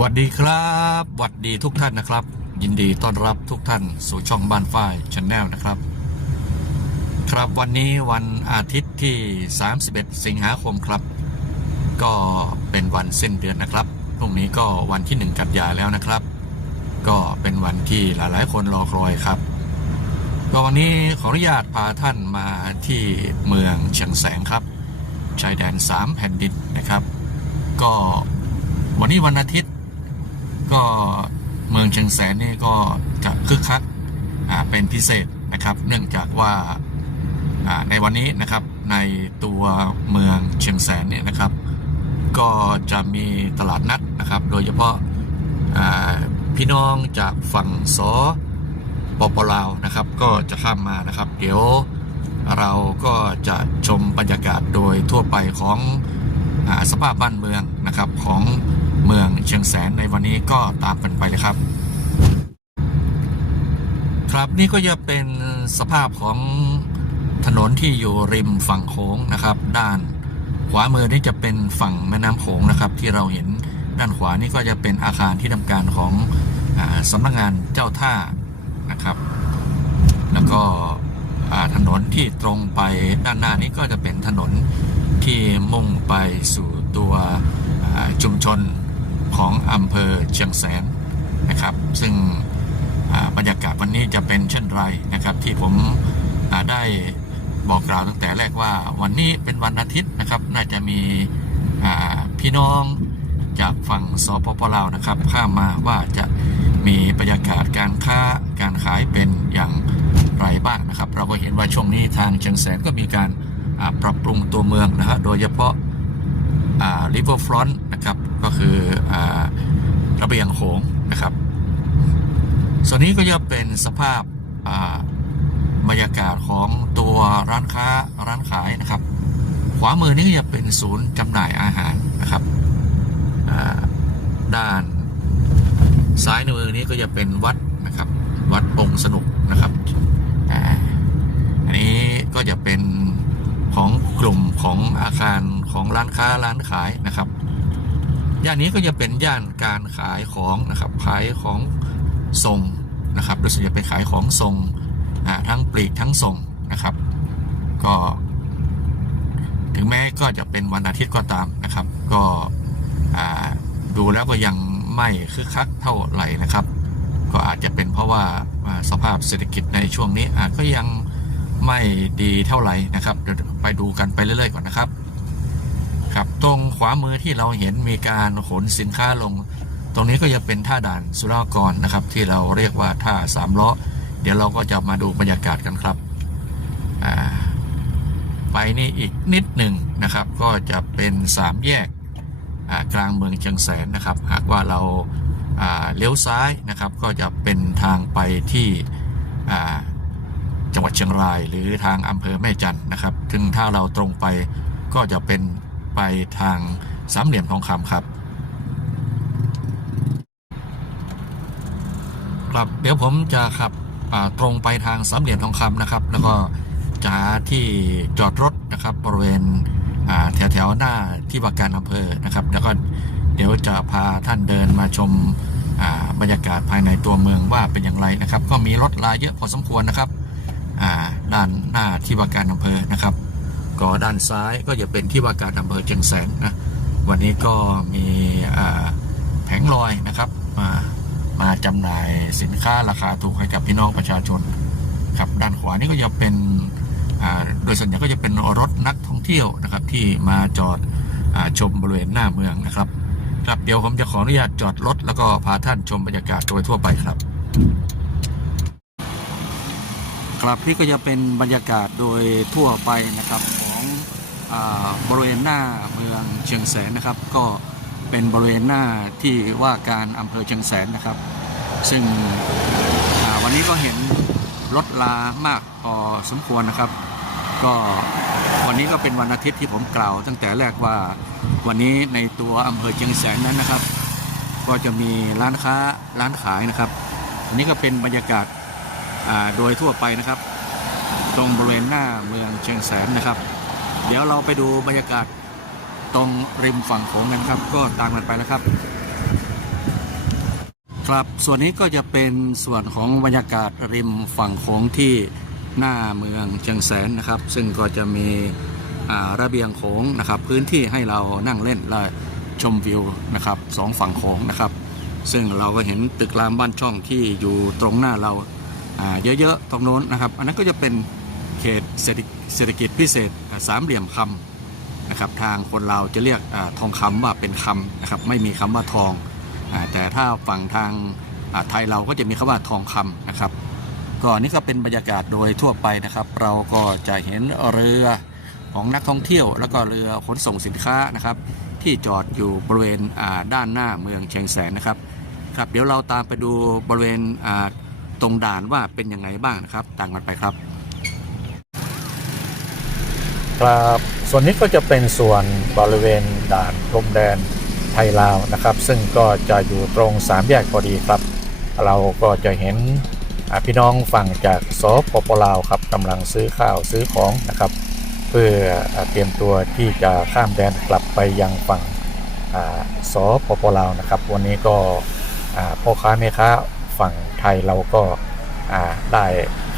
วัสดีครับหวัสดีทุกท่านนะครับ ยินดีต้อนรับทุกท่านสู่ช่องบ้านฝ้ายช n แนลนะครับ ครับวันนี้วันอาทิตย์ที่ 31 สิงหาคมครับ ก็เป็นวันเส้นเดือนนะครับพรุ่งนี้ก็วันที่ 1 กันยาแล้วนะครับ ก็เป็นวันที่หลายๆ คนรอคอยครับ ก็วันนี้ขออนุญาตพาท่านมาที่เมืองเชียงแสงครับ ชายแดน 3 แผ่นดินนะครับ ก็วันนี้วันอาทิตย์ ก็เมืองเชียงแสนนี่ก็จะคึกคักอ่าเป็นพิเศษนะครับ เนื่องจากว่าอ่าในวันนี้นะครับในตัวเมืองเชียงแสนเนี่ยนะครับ ก็จะมีตลาดนัดนะครับ โดยเฉพาะอ่าพี่น้องจากฝั่งสอ ปปลาวนะครับ ก็จะข้ามมานะครับ เดี๋ยวเราก็จะชมบรรยากาศโดยทั่วไปของอสภาพบ้านเมืองนะครับของเมืองเชียงแสนในวันนี้ก็ตามกันไปเลยครับ ครับนี่ก็จะเป็นสภาพของถนนที่อยู่ริมฝั่งโขงนะครับ ด้านขวามือนี่จะเป็นฝั่งแม่น้ำโขงนะครับ ที่เราเห็นด้านขวานี่ก็จะเป็นอาคารที่ทำการของอสำนักงานเจ้าท่า นะครับ แล้วก็ถนนที่ตรงไปด้านหน้านี้ก็จะเป็นถนนที่มุ่งไปสู่ตัวชุมชนของอำเภอเชียงแสนนะครับ ซึ่งบรรยากาศวันนี้จะเป็นเช่นไรนะครับ ที่ผมได้บอกกล่าวตั้งแต่แรกว่าวันนี้เป็นวันอาทิตย์นะครับ น่าจะมีพี่น้องจากฝั่งสปปลาวนะครับ ข้ามมาว่าจะ มีบรรยากาศการค้าการขายเป็นอย่างไรบ้างนะครับ เราก็เห็นว่าช่วงนี้ทางเชียงแสนก็มีการปรับปรุงตัวเมืองนะฮะโดยเฉพาะริเวอร์ฟรอนต์นะครับก็คืออระเบียงโขงนะครับ ส่วนนี้ก็จะเป็นสภาพบรรยากาศของตัวร้านค้าร้านขายนะครับ ขวามือนี่ก็จะเป็นศูนย์จำหน่ายอาหารนะครับด้าน ซ้ายมือนี้ก็จะเป็นวัดนะครับ วัดองค์สนุกนะครับอ่าอันนี้ก็จะเป็นของกลุ่มของอาคารของร้านค้าร้านขายนะครับย่านนี้ก็จะเป็นย่านการขายของนะครับขายของส่งนะครับโดยส่วนใหญ่เป็นขายของส่งทั้งปลีกทั้งส่งนะครับ ก็ ถึงแม้ก็จะเป็นวันอาทิตย์ก็ตามนะครับ ก็ดูแล้วก็ยัง ไม่คึกคักเท่าไหร่นะครับ ก็อาจจะเป็นเพราะว่าสภาพเศรษฐกิจในช่วงนี้อาจก็ยังไม่ดีเท่าไหร่นะครับเดี๋ยวไปดูกันไปเรื่อยๆก่อนนะครับ ครับตรงขวามือที่เราเห็นมีการขนสินค้าลง ตรงนี้ก็จะเป็นท่าด่านสุรากรนะครับ ที่เราเรียกว่าท่าสามล้อเดี๋ยวเราก็จะมาดูบรรยากาศกันครับไปนี่อีกนิดหนึ่งนะครับ ก็จะเป็นสามแยก กลางเมืองเชียงแสนนะครับ หากว่าเราเลี้ยวซ้ายนะครับ ก็จะเป็นทางไปที่จังหวัดเชียงราย หรือทางอำเภอแม่จันนะครับถึงถ้าเราตรงไปก็จะเป็นไปทางสามเหลี่ยมทองคำครับครับเดี๋ยวผมจะขับตรงไปทางสามเหลี่ยมทองคำนะครับ แล้วก็จะหาที่จอดรถนะครับบริเวณ อ่าแถวๆหน้าที่ว่าการอำเภอนะครับ แล้วก็เดี๋ยวจะพาท่านเดินมาชมาบรรยากาศภายในตัวเมืองว่าเป็นอย่างไรนะครับ ก็มีรถลายเยอะพอสมควรนะครับด้านหน้าที่ว่าการอำเภอนะครับ ก็ด้านซ้ายก็จะเป็นที่ว่าการอำเภอเชียงแสนนะวันนี้ก็มีแผงลอยนะครับมามาจำหน่ายสินค้าราคาถูกให้กับพี่น้องประชาชนครับด้านขวานี่ก็จะเป็น โดยส่วนใหญ่ก็จะเป็นรถนักท่องเที่ยวนะครับที่มาจอดอชมบริเวณหน้าเมืองนะครับครับเดี๋ยวผมจะขออนุญาตจอดรถแล้วก็พาท่านชมบรรยากาศโดยทั่วไปครับ ครับนี่ก็จะเป็นบรรยากาศโดยทั่วไปนะครับของอบริเวณหน้าเมืองเชียงแสนนะครับ ก็เป็นบริเวณหน้าที่ว่าการอำเภอเชียงแสนนะครับ ซึ่งวันนี้ก็เห็นรถลามากพอสมควรนะครับ ก็วันนี้ก็เป็นวันอาทิตย์ที่ผมกล่าว ตั้งแต่แรกว่าวันนี้ในตัวอำเภอเชียงแสนนั้นนะครับ ก็จะมีร้านค้าร้านขายนะครับอันนี้ก็เป็นบรรยากาศาโดยทั่วไปนะครับ ตรงบริเวณหน้าเมืองเชียงแสนนะครับ เดี๋ยวเราไปดูบรรยากาศตรงริมฝั่งโขงกันครับ ก็ตามกันไปแล้วครับ ครับส่วนนี้ก็จะเป็นส่วนของบรรยากาศริมฝั่งโขงที่ หน้าเมืองเชียงแสนนะครับ ซึ่งก็จะมีระเบียงโขงนะครับ พื้นที่ให้เรานั่งเล่นและชมวิวนะครับสองฝั่งโขงนะครับ ซึ่งเราก็เห็นตึกรามบ้านช่องที่อยู่ตรงหน้าเราเยอะๆตรงโน้นนะครับ อันนั้นก็จะเป็นเขตเศรษฐกิจพิเศษสามเหลี่ยมคำนะครับ ทางคนเราจะเรียกอทองคำว่าเป็นคำนะครับ ไม่มีคำว่าทองอแต่ถ้าฝั่งทางไทยเราก็จะมีคำว่าทองคำนะครับ ก็นี่ก็เป็นบรรยากาศโดยทั่วไปนะครับ เราก็จะเห็นเรือของนักท่องเที่ยว แล้วก็เรือขนส่งสินค้านะครับ ที่จอดอยู่บริเวณด้านหน้าเมืองเชียงแสนนะครับครับเดี๋ยวเราตามไปดูบริเวณตรงด่านว่าเป็นยังไงบ้างนะครับตามกันไปครับ ครับส่วนนี้ก็จะเป็นส่วนบริเวณด่านพรมแดนไทยลาวนะครับ ซึ่งก็จะอยู่ตรงสามแยกพอดีครับ เราก็จะเห็น พี่น้องฝั่งจากสปปลาวครับกำลังซื้อข้าวซื้อของนะครับ เพื่ออเตรียมตัวที่จะข้ามแดนกลับไปยังฝั่งสปปลาวนะครับ วันนี้ก็พ่อค้าแม่ค้าฝั่งไทยเราก็ได้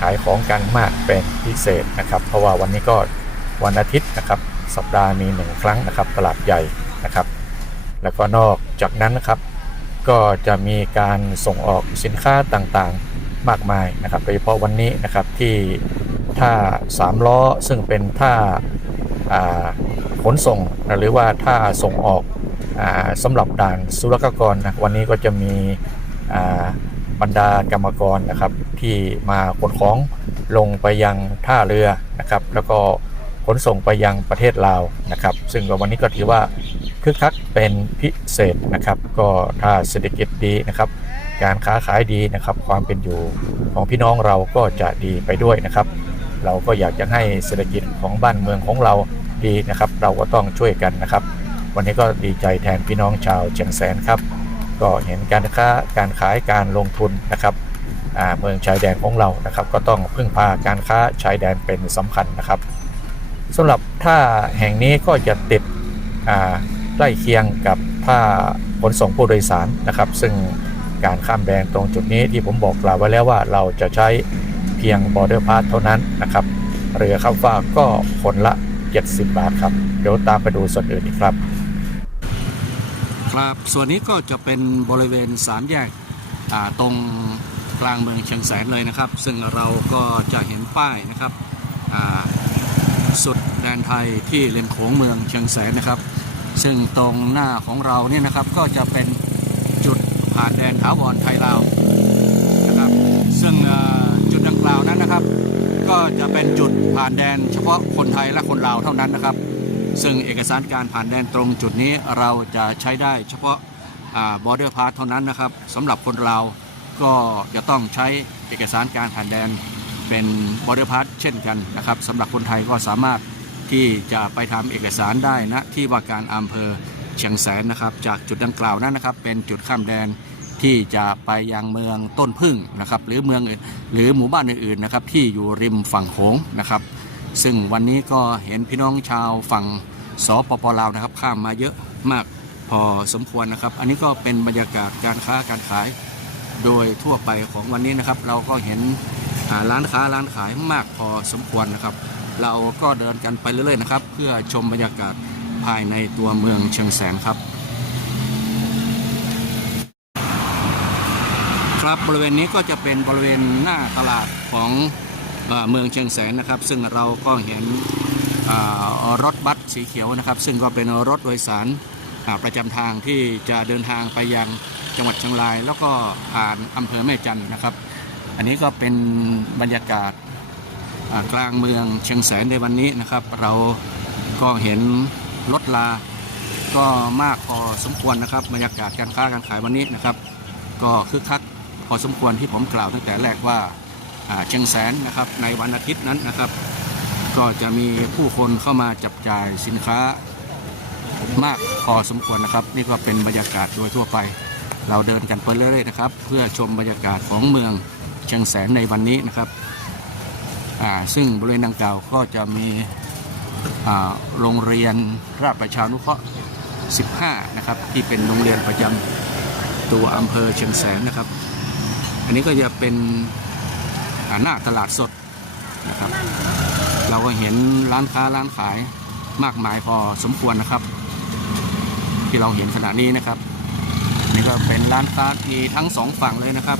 ขายของกันมากเป็นพิเศษนะครับ เพราะว่าวันนี้ก็วันอาทิตย์นะครับสัปดาห์มีหนึ่งครั้งนะครับตลาดใหญ่นะครับ แล้วก็นอกจากนั้นนะครับ ก็จะมีการส่งออกสินค้าต่างๆ มากมายนะครับโดยเฉพาะวันนี้นะครับที่ท่าสามล้อซึ่งเป็นท่าขนส่งนะหรือว่าท่าส่งออกอสำหรับด่านศุลกากรนะวันนี้ก็จะมีบรรดากรรมกรนะครับที่มาขนของลงไปยังท่าเรือนะครับแล้วก็ขนส่งไปยังประเทศลาวนะครับ ซึ่งวันนี้ก็ถือว่าคึกคักเป็นพิเศษนะครับ ก็ถ้าเศรษฐกิจดีนะครับ การค้าขายดีนะครับ ความเป็นอยู่ของพี่น้องเราก็จะดีไปด้วยนะครับ เราก็อยากจะให้เศรษฐกิจของบ้านเมืองของเราดีนะครับ เราก็ต้องช่วยกันนะครับ วันนี้ก็ดีใจแทนพี่น้องชาวเชียงแสนครับ ก็เห็นการค้าการขายการลงทุนนะครับเมืองชายแดนของเรานะครับ ก็ต้องพึ่งพาการค้าชายแดนเป็นสำคัญนะครับสำหรับท่าแห่งนี้ก็จะติดใกล้เคียงกับท่าขนส่งผู้โดยสารนะครับ ซึ่ง การข้ามแดนตรงจุดนี้ที่ผมบอกกล่าวไว้แล้วว่าเราจะใช้เพียง border pass เท่านั้นนะครับ เรือข้ามฟากก็คนละ 70 บาทครับ เดี๋ยวตามไปดูส่วนอื่นอีกครับ ครับส่วนนี้ก็จะเป็นบริเวณสามแยกตรงกลางเมืองเชียงแสนเลยนะครับ ซึ่งเราก็จะเห็นป้ายนะครับสุดแดนไทยที่เลมโขงเมืองเชียงแสนนะครับ ซึ่งตรงหน้าของเราเนี่ยนะครับก็จะเป็น ผ่านแดนถาวรไทยลาวนะครับซึ่งจุดดังกล่าวนั้นนะครับ ก็จะเป็นจุดผ่านแดนเฉพาะคนไทยและคนลาวเท่านั้นนะครับ ซึ่งเอกสารการผ่านแดนตรงจุดนี้เราจะใช้ได้เฉพาะบอร์เดอร์พาสเท่านั้นนะครับสำหรับคนเราวก็จะต้องใช้เอกสารการผ่านแดนเป็นบอร์เดอร์พาสเช่นกันนะครับสำหรับคนไทยก็สามารถที่จะไปทำเอกสารได้นะที่ว่าการอำเภอ เชียงแสนนะครับ จากจุดดังกล่าวนั้นนะครับ เป็นจุดข้ามแดนที่จะไปยังเมืองต้นพึ่งนะครับหรือเมืองหรือหมู่บ้านอื่นๆนะครับที่อยู่ริมฝั่งโขงนะครับ ซึ่งวันนี้ก็เห็นพี่น้องชาวฝั่งสปปลาวนะครับ ข้ามมาเยอะมากพอสมควรนะครับ อันนี้ก็เป็นบรรยากาศการค้าการขายโดยทั่วไปของวันนี้นะครับ เราก็เห็นร้านค้าร้านขายมากพอสมควรนะครับ เราก็เดินกันไปเรื่อยๆนะครับ เพื่อชมบรรยากาศ ภายในตัวเมืองเชียงแสนครับ ครับบริเวณนี้ก็จะเป็นบริเวณหน้าตลาดของเมืองเชียงแสนนะครับ ซึ่งเราก็เห็นรถบัสสีเขียวนะครับ ซึ่งก็เป็นรถโดยสารประจำทางที่จะเดินทางไปยังจังหวัดเชียงราย แล้วก็ผ่านอำเภอแม่จันนะครับ อันนี้ก็เป็นบรรยากาศกลางเมืองเชียงแสนในวันนี้นะครับ เราก็เห็น รถลา ก็มากพอสมควรนะครับบรรยากาศการค้าการขายวันนี้นะครับ ก็คึกคักพอสมควรที่ผมกล่าวตั้งแต่แรกว่าอ่าเชียงแสนนะครับในวันอาทิตย์นั้นนะครับ ก็จะมีผู้คนเข้ามาจับจ่ายสินค้ามากพอสมควรนะครับ นี่ก็เป็นบรรยากาศโดยทั่วไป เราเดินกันไปเรื่อยๆนะครับ เพื่อชมบรรยากาศของเมืองเชียงแสนในวันนี้นะครับซึ่งบริเวณดังกล่าวก็จะมี โรงเรียนราชประชานุเคราะห์ 15 นะครับ ที่เป็นโรงเรียนประจำตัวอำเภอเชียงแสนนะครับ อันนี้ก็จะเป็นหน้าตลาดสดนะครับ เราก็เห็นร้านค้าร้านขายมากมายพอสมควรนะครับ ที่เราเห็นขณะนี้นะครับนี่ก็เป็นร้านค้ามีทั้งสองฝั่งเลยนะครับ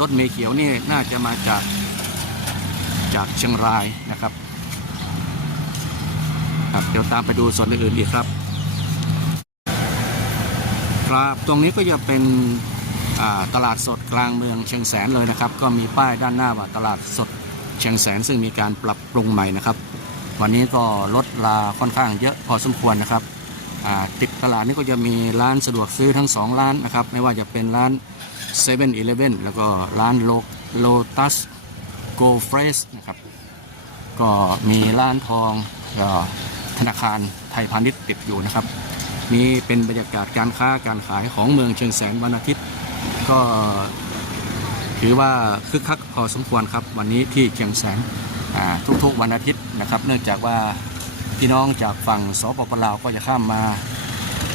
รถเมล์เขียวนี่น่าจะมาจากจากเชียงรายนะครับ ครับเดี๋ยวตามไปดูส่วนอื่นๆอีกครับ ครับตรงนี้ก็จะเป็นตลาดสดกลางเมืองเชียงแสนเลยนะครับ ก็มีป้ายด้านหน้าว่าตลาดสดเชียงแสนซึ่งมีการปรับปรุงใหม่นะครับ วันนี้ก็ลดลาค่อนข้างเยอะพอสมควรนะครับติดตลาดนี้ก็จะมีร้านสะดวกซื้อทั้งสองร้านนะครับ ไม่ว่าจะเป็นร้าน7 e เ e ่ e อแล้วก็ร้านโลตัสโกเฟรสนะครับ ก็มีร้านทองก็ ธนาคารไทยพาณิชย์ติดอยู่นะครับ นี่เป็นบรรยากาศการค้าการขายของเมืองเชียงแสนวันอาทิตย์ ก็ถือว่าคึกคักพอสมควรครับวันนี้ที่เชียงแสนทุกๆวันอาทิตย์นะครับ เนื่องจากว่าพี่น้องจากฝั่งสปปลาวก็จะข้ามมา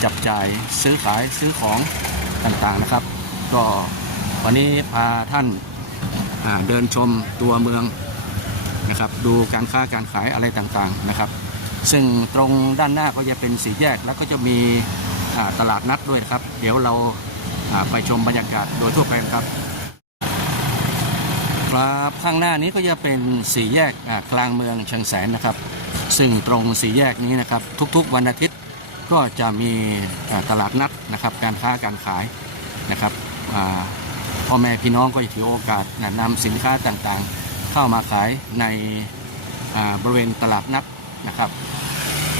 จับจ่ายซื้อขายซื้อของต่างๆนะครับ ก็วันนี้พาท่านาเดินชมตัวเมืองนะครับ ดูการค้าการขายอะไรต่างๆนะครับ ซึ่งตรงด้านหน้าก็จะเป็นสีแยกแล้วก็จะมีตลาดนัดด้วยครับ เดี๋ยวเราไปชมบรรยากาศโดยทั่วไปครับครับข้างหน้านี้ก็จะเป็นสี่แยกกลางเมืองเชียงแสนนะครับ ซึ่งตรงสี่แยกนี้นะครับ ทุกๆวันอาทิตย์ก็จะมีตลาดนัดนะครับ การค้าการขายนะครับพ่อแม่พี่น้องก็จะถือโอกาสนำสินค้าต่างๆ เข้ามาขายในบริเวณตลาดนัด นะครับ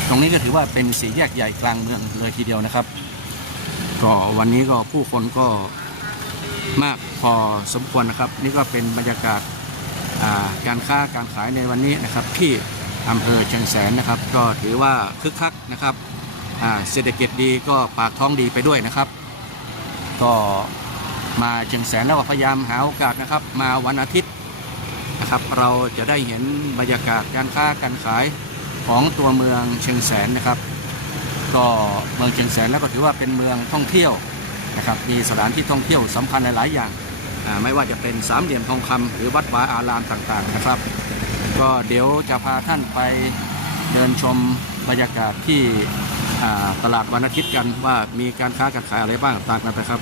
ตรงนี้ก็ถือว่าเป็นสีแยกใหญ่กลางเมืองเลยทีเดียวนะครับ ก็วันนี้ก็ผู้คนก็มากพอสมควรนะครับ นี่ก็เป็นบรรยากาศาการค้าการขายในวันนี้นะครับ ที่อำเภอเชียงแสนนะครับ ก็ถือว่าคึกคักนะครับเศรษฐกิจดีก็ปากท้องดีไปด้วยนะครับ ก็มาเชียงแสนแล้วพยายามหาโอกาสนะครับ มาวันอาทิตย์นะครับ เราจะได้เห็นบรรยากาศการค้าการขาย ของตัวเมืองเชียงแสนนะครับ ก็เมืองเชียงแสนแล้วก็ถือว่าเป็นเมืองท่องเที่ยวนะครับมีสถานที่ท่องเที่ยวสำคัญหลายๆอย่างไม่ว่าจะเป็นสามเหลี่ยมทองคำหรือวัดวาอารามต่างๆนะครับ ก็เดี๋ยวจะพาท่านไปเดินชมบรรยากาศที่ตลาดวันอาทิตย์กันว่ามีการค้าการขายอะไรบ้างตามกันไปครับ